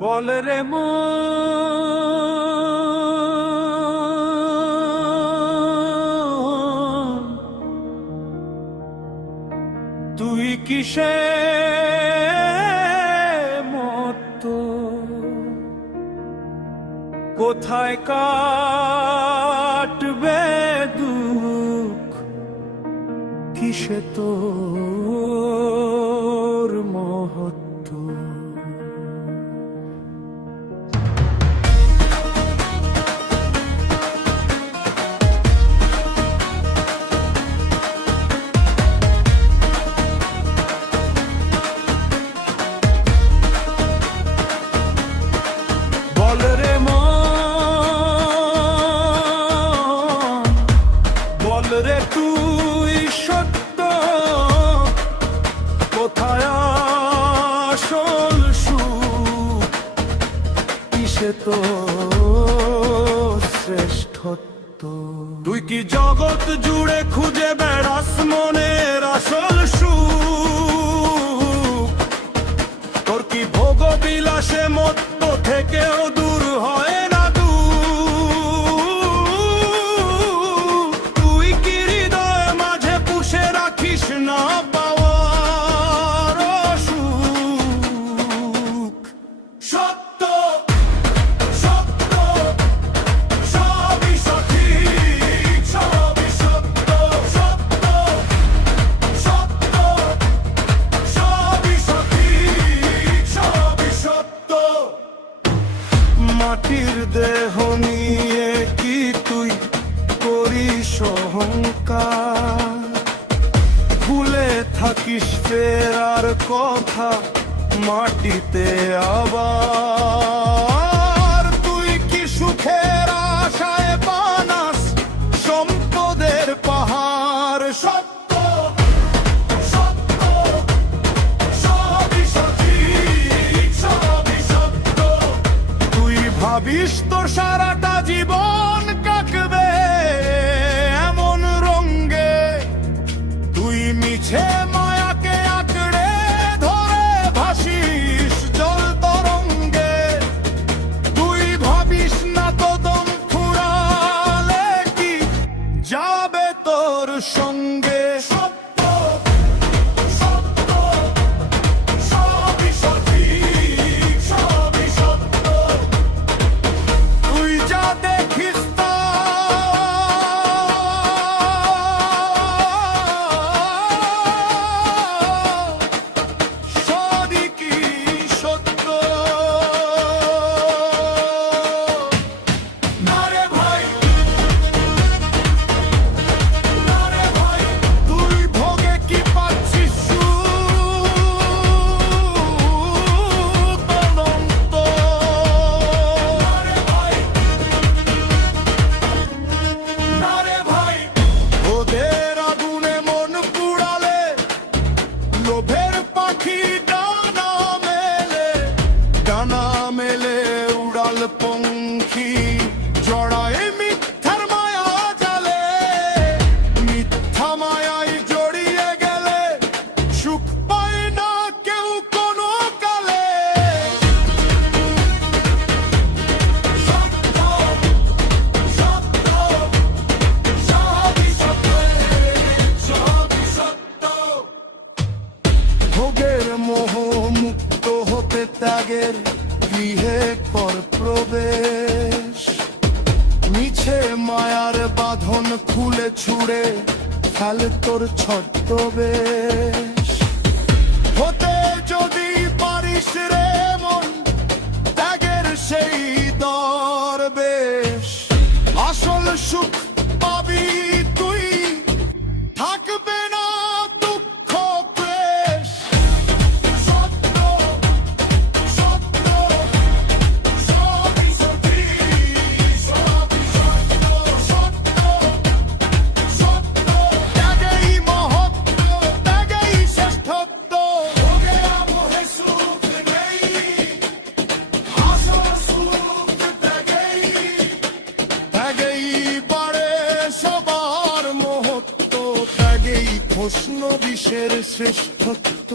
বল রে মন, তুই কিসে মতো, কোথায় কাটবে দুঃখ, কিসে তোর মহত্ব। বল রে মন, বল রে তুই সত্য, কোথায় আসল সুখ, কিসে তো শ্রেষ্ঠত্ব। তুই কি জগৎ জুড়ে খুঁজে বেড়াস মনের আসল সুখ, তোর কি ভোগ বিলাসে মত্ত থেকেও দূর হয় না দুঃখ। তুই কি হৃদয় মাঝে পুষে রাখিস না পাওয়ার সুখ। সত্য সত্য সবই সঠিক, সবই সত্য সত্য সত্য সবই সঠিক, সবই সত্য। মাটির দেহ নিয়ে কি তুই করিস অহংকার, ভুলে থাকিস ফেরার কথা মাটিতে আবার। তুই কি সুখের আশায় বানাস সম্পদের পাহাড়। সত্য সত্য সবই সঠিক, সবই সত্য। তুই ভাবিস তোর সারাটা জীবন কাটবে এমন রঙ্গে, তুই মিছে মায়াকে আঁকড়ে ধরে ভাসিস জল তরঙ্গে। তুই ভাবিস না তো দম ফুরালে কি যাবে তোর সঙ্গে। সত্য সত্য সবই সঠিক, সবই সত্য। তুই যা দেখিস তা সবই কি সত্য। না রে ভাই, না রে ভাই, তুই ভোগে কি পাচ্ছিস সুখ অনন্ত। না রে ভাই, না রে ভাই, ওদের আগুনে মন পুড়ালে লোভের পাখি ডানা মেলে, ডানা মেলে উড়াল পঙ্খী জড়ায় মিথ্যার মায়া জালে। মিথ্যা মায়ায় জড়িয়ে গেলে সুখ পায় না কেউ কোনো কালে। সত্য সত্য সবই সত্য, সবই সত্য। ভোগের মোহ মুক্ত হতে ত্যাগের গৃহে কর প্রবেশ। মিছে মায়ার বাঁধন খুলে ছুড়ে ফেল তোর ছদ্মবেশ। হতে যদি পারিস রে মন ত্যাগের সেই দরবেশ, আসল সুখ পাবি তুই, থাকবে না দুঃখ ক্লেশ। সত্য সত্য সবই সঠিক, সবই সত্য সত্য সত্য। ত্যাগেই মহত্ব, ত্যাগেই শ্রেষ্ঠত্ব। ভোগে মোহে সুখ নেই, আসল সুখ ত্যাগেই, ত্যাগেই বাড়ে সবার মহত্ব। ত্যাগেই প্রশ্ন বিশের শ্রেষ্ঠত্ব।